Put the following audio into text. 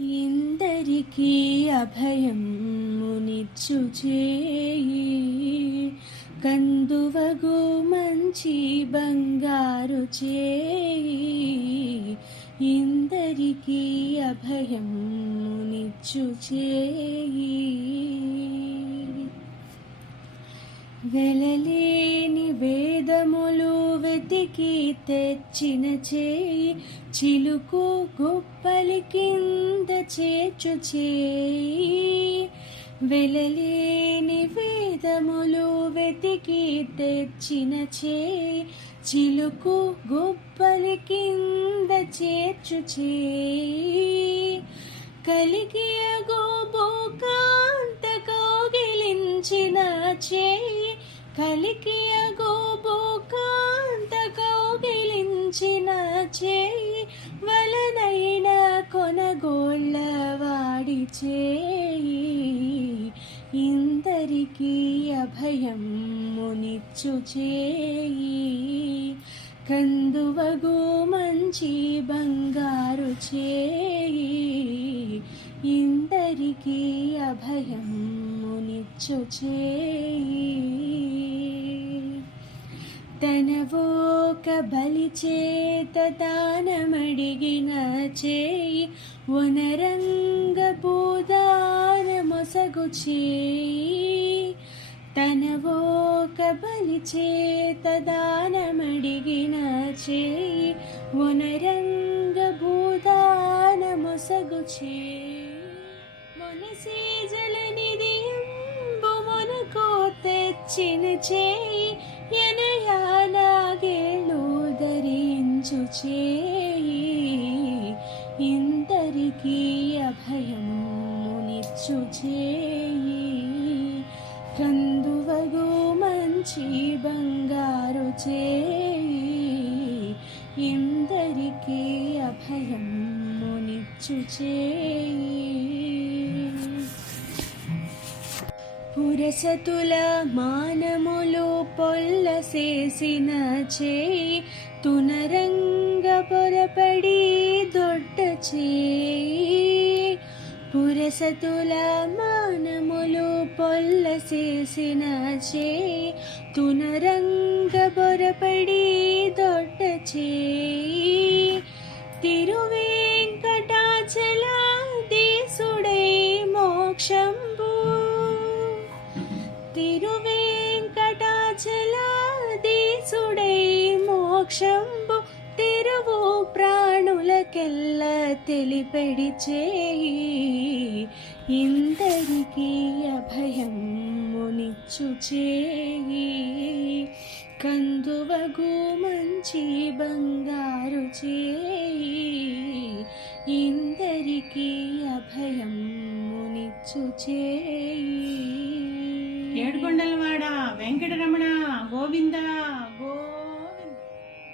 ఇందరికీ అభయం మునిచ్చు చేయి కందువగు మంచి బంగారు చేయి. ఇందరికీ అభయం మునిచ్చు చేయి వెలలేని వేదములు వెతికి తెచ్చిన చేయి చిలుకు గొప్పలి కింద చేర్చు చేయి. వెలలేని వేదములు వెతికి తెచ్చిన చేయి చిలుకు గొప్పలి కింద చేర్చు చేయి. కలిగి కౌగిలించిన చేయి కలికి గోబోకాంత కౌగిలించిన చేయి వలనైన కొనగోళ్ళ వాడి చేయి ఇందరికీ అభయం మునిచ్చు చేయి కందువగో మంచి బంగారు చేయి ఇందరికీ అభయం మునిచ్చు చేయి తనవోక బలి చేత దానమడిగిన చేయి వనరంగ పూదాన మొసగు చేయి. తనవోక బలి చేత దానమడిగిన చేయి వనరంగ భూ మొసగు చేయి మొనసి జలనిధియంబు మొనకో తెచ్చిన చేయి ఎనయానాగేళ్ళు ధరించు చేయి. ఇందరికీ అభయం నిచ్చు చేయి. కందువగు మంచి బంగారు చేయి. ఇందరికీ మునిచ్చు చేయి పురసతుల మానములు పొల్లసేసిన చేయి తునరంగ పొరపడి దొడ్డ చేయి. పురసతుల మానములు పొల్లసేసిన చేయి తునరంగ పొరపడి దొడ్డ చేయి. మోక్షంబు తెరువు ప్రాణులకెల్ల తెలిపెడి చేయి ఇందరికీ అభయం మునిచ్చు చేయి కందువగు మంచి బంగారు చేయి. ఇందరికీ అభయం మునిచ్చు చేయి ఏడుకొండలవాడ వెంకటరమణ గోవిందా